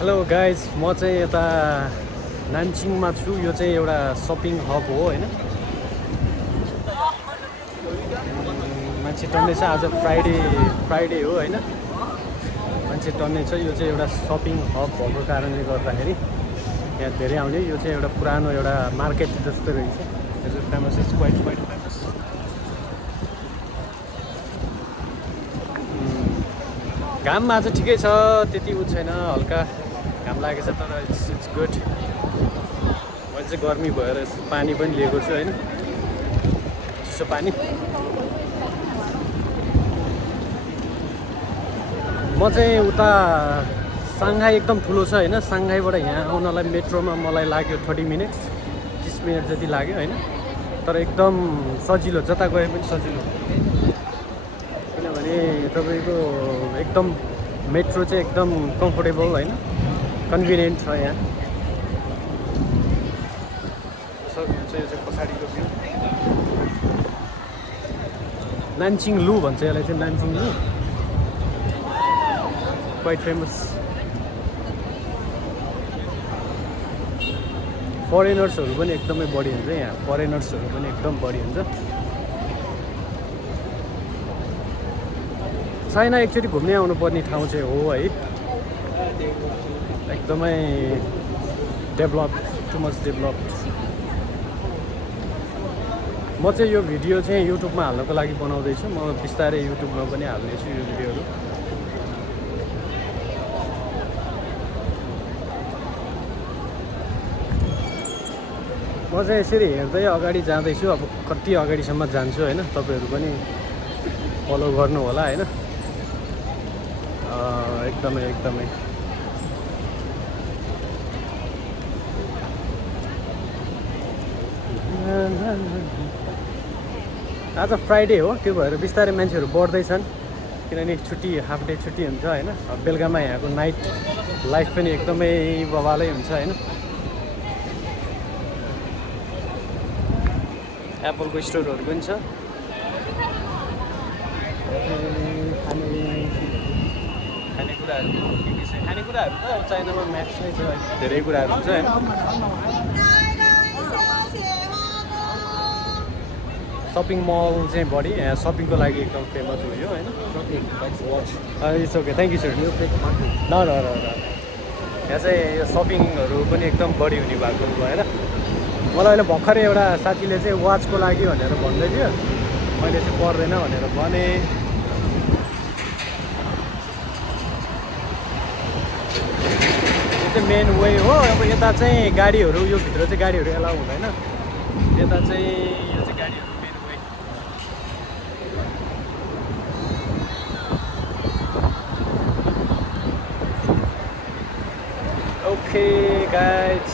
Hello guys, म चाहिँ यता नानचिङमा छु। यो चाहिँ एउटा सपिङ हब हो होइन। मान्छे टन्ने छ, आज फ्राइडे हो होइन। मान्छे टन्ने छ। यो चाहिँ एउटा सपिङ हब भएको कारणले गर्दाखेरि यहाँ धेरै आउने। यो चाहिँ एउटा पुरानो एउटा मार्केट जस्तो रहेछ। यो चाहिँ फेमस इज क्वाइट फेमस। घाम आज ठिकै छ, त्यति उ छैन, हल्का घाम लागेछ तर इट्स गुड। मैले चाहिँ गर्मी भएर पानी पनि लिएको छु होइन, चिसो पानी। म चाहिँ उता साङ्घाई एकदम ठुलो छ होइन। साङ्घाईबाट यहाँ आउनलाई मेट्रोमा मलाई लाग्यो 30 मिनट 30 मिनट जति लाग्यो होइन। तर एकदम सजिलो, जता गए पनि सजिलो, किनभने तपाईँको एकदम मेट्रो चाहिँ एकदम कम्फोर्टेबल होइन, कन्भिनियन्ट छ यहाँ। यो चाहिँ पछाडिको भ्यू, नानचिङ लु भन्छ यसलाई चाहिँ, नानचिङ लु क्वाइट फेमस। फरेनर्सहरू पनि एकदमै बढी हुन्छ यहाँ, फरेनर्सहरू पनि एकदम बढी हुन्छ। चाइना एकचोटि घुम्ने आउनुपर्ने ठाउँ चाहिँ हो है, एकदमै डेभलप, टु मच डेभलप। म चाहिँ यो भिडियो चाहिँ युट्युबमा हाल्नको लागि बनाउँदैछु। म बिस्तारै युट्युबमा पनि हाल्नेछु यो भिडियोहरू। म चाहिँ यसरी हेर्दै अगाडि जाँदैछु। अब कति अगाडिसम्म जान्छु होइन, तपाईँहरू पनि फलो गर्नु होला होइन। एकदमै आज फ्राइडे हो, त्यो भएर बिस्तारै मान्छेहरू बढ्दैछन्, किनभने छुट्टी, हाफ डे छुट्टी हुन्छ होइन। बेलुकामा यहाँको नाइट लाइफ पनि एकदमै बवालै हुन्छ होइन। एप्पलको स्टोरहरू पनि छ। खानेकुराहरू के छ, खानेकुराहरू त चाइनामा म्याक्स नै छ, धेरै कुराहरू हुन्छ होइन। सपिङ मल चाहिँ बढी यहाँ, सपिङको लागि एकदम फेमस हो यो होइन। It's okay, thank you sir. ल यहाँ चाहिँ यो सपिङहरू पनि एकदम बढी हुने भएको भएर मलाई अहिले भर्खरै एउटा साथीले चाहिँ वाचको लागि भनेर भन्दै थियो, मैले चाहिँ पर्दैन भनेर भने। यो चाहिँ मेन वे हो। अब यता चाहिँ गाडीहरू, यो भित्र चाहिँ गाडीहरू एलाउ हुँदैन, यता चाहिँ यो चाहिँ गाडीहरू मेन वे। Okay guys,